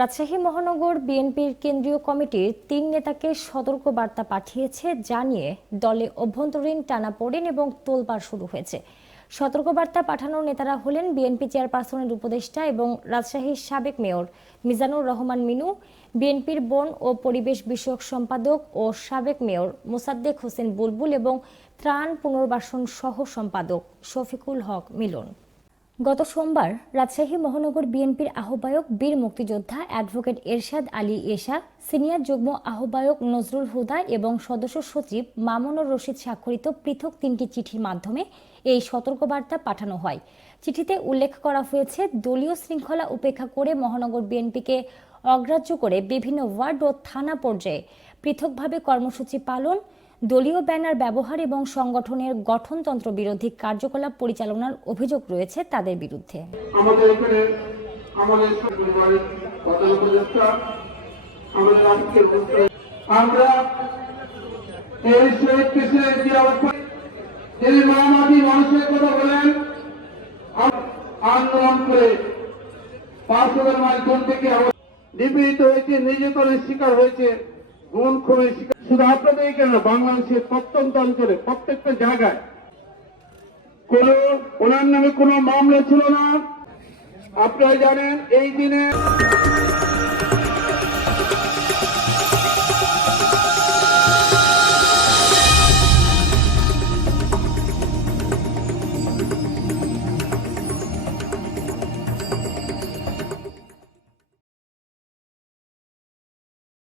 রাজশাহী মহানগর বিএনপির কেন্দ্রীয় কমিটির তিন নেতাকে সতর্ক বার্তা পাঠিয়েছে, জানিয়ে দলে অভ্যন্তরীণ টানাপোড়েন এবং তোলপাড় শুরু হয়েছে। সতর্কবার্তা পাঠানোর নেতারা হলেন বিএনপি চেয়ারপারসনের উপদেষ্টা এবং রাজশাহীর সাবেক মেয়র মিজানুর রহমান মিনু, বিএনপির বন ও পরিবেশ বিষয়ক সম্পাদক ও সাবেক মেয়র মোসাদ্দেক হোসেন বুলবুল এবং ত্রাণ পুনর্বাসন সহ সম্পাদক শফিকুল হক মিলন। গত সোমবার রাজশাহী মহানগর বিএনপির আহ্বায়ক বীর মুক্তিযোদ্ধা অ্যাডভোকেট এরশাদ আলী এশা, সিনিয়র যুগ্ম আহ্বায়ক নজরুল হুদা এবং সদস্য সচিব মামুনুর রশিদ স্বাক্ষরিত পৃথক তিনটি চিঠির মাধ্যমে এই সতর্কবার্তা পাঠানো হয়। চিঠিতে উল্লেখ করা হয়েছে, দলীয় শৃঙ্খলা উপেক্ষা করে মহানগর বিএনপিকে অগ্রাহ্য করে বিভিন্ন ওয়ার্ড ও থানা পর্যায়ে পৃথকভাবে কর্মসূচি পালন দলীয় ব্যানার ব্যবহার এবং সংগঠনের গঠনতন্ত্র বিরোধী কার্যকলাপ পরিচালনার অভিযোগ রয়েছে তাদের বিরুদ্ধে। আমাদের এখানে আমাদের করে নির্যাতনের শিকার হয়েছে। গুণ খুনের শুধু আপনাদের কেন বাংলাদেশের প্রত্যন্ত অঞ্চলে, প্রত্যেকটা জায়গায় কোন ওনার নামে কোনো মামলা ছিল না। আপনারা জানেন, এই দিনে